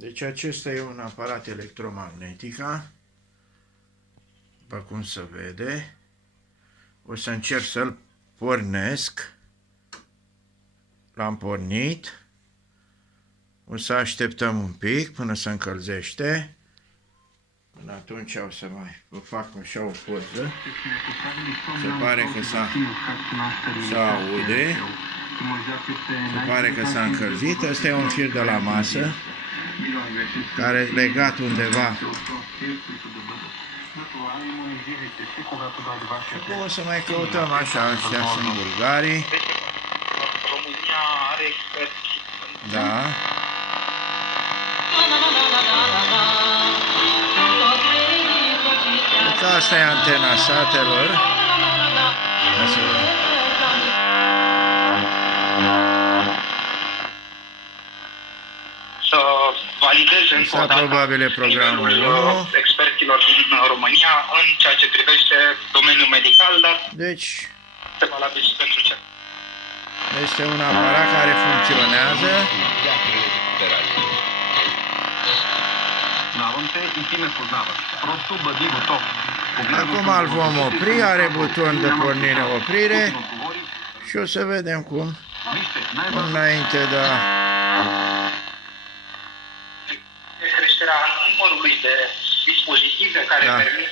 Deci acesta e un aparat electromagnetic, după cum se vede. O să încerc să-l pornesc. L-am pornit. O să așteptăm un pic până se încălzește. Până atunci o să mai fac așa o poză. Se pare că s-a aude. Se pare că s-a încălzit. Ăsta e un fir de la masă care e legat undeva. Acum o să mai căutăm așa, astea sunt bulgarii. România are experți. Da. Deci asta e antena satelor. Să valideze încă o dată probabil programul experților din România în ceea ce privește domeniul medical, dar deci este valabil și pentru ce. este un aparat care funcționează. Acum îl vom opri, are buton de pornire-oprire și o să vedem cum înainte de creșterea numărului de dispozitive care permit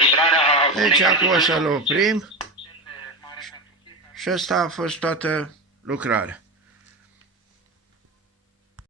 livrarea. Deci acum o să-l oprim și asta a fost toată lucrarea.